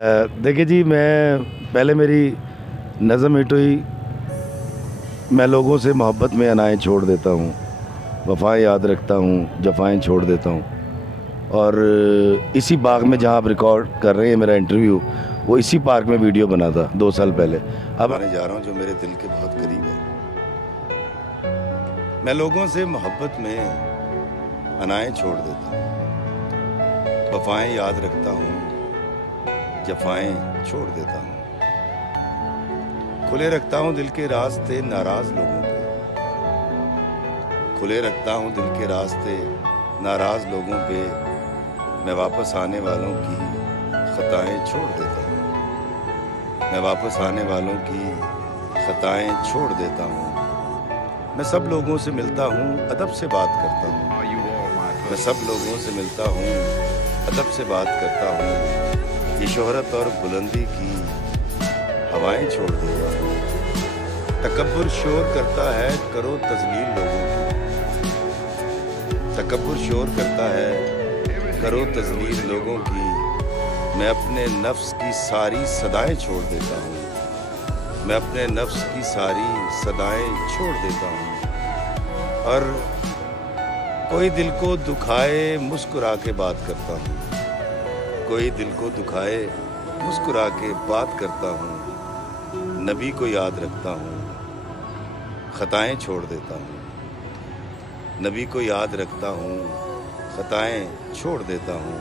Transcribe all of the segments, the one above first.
देखिए जी, मैं पहले मेरी नज़म हिट हुई, मैं लोगों से मोहब्बत में अनाएँ छोड़ देता हूँ, वफ़ाएँ याद रखता हूँ, जफ़ाएँ छोड़ देता हूँ। और इसी बाग में जहाँ आप रिकॉर्ड कर रहे हैं मेरा इंटरव्यू, वो इसी पार्क में वीडियो बना था 2 साल पहले। अब आने जा रहा हूँ जो मेरे दिल के बहुत करीब है। मैं लोगों से मोहब्बत में अनाएँ छोड़ देता हूँ, वफ़ाएँ याद रखता हूँ, जफ़ाएँ छोड़ देता हूँ। खुले रखता हूँ दिल के रास्ते नाराज़ लोगों पे, खुले रखता हूँ दिल के रास्ते नाराज़ लोगों पे। मैं वापस आने वालों की खताएं छोड़ देता हूँ, मैं वापस आने वालों की खताएं छोड़ देता हूँ। मैं सब लोगों से मिलता हूँ, अदब से बात करता हूँ, मैं सब लोगों से मिलता हूँ, अदब से बात करता हूँ। ये शोहरत और बुलंदी की हवाएं छोड़ देता हूँ। तकब्बुर शोर करता है, करो तज़लील लोगों की, तकब्बुर शोर करता है, करो तज़लील लोगों की। मैं अपने नफ्स की सारी सदाएं छोड़ देता हूँ, मैं अपने नफ्स की सारी सदाएं छोड़ देता हूँ। और कोई दिल को दुखाए मुस्कुरा के बात करता हूँ, कोई दिल को दुखाए मुस्कुरा के बात करता हूँ। नबी को याद रखता हूँ, खताएं छोड़ देता हूँ, नबी को याद रखता हूँ, खताएं छोड़ देता हूँ।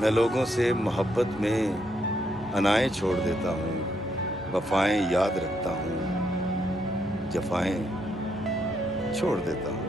मैं लोगों से मोहब्बत में अनाएँ छोड़ देता हूँ, वफ़ाएँ याद रखता हूँ, जफ़ाएँ छोड़ देता हूँ।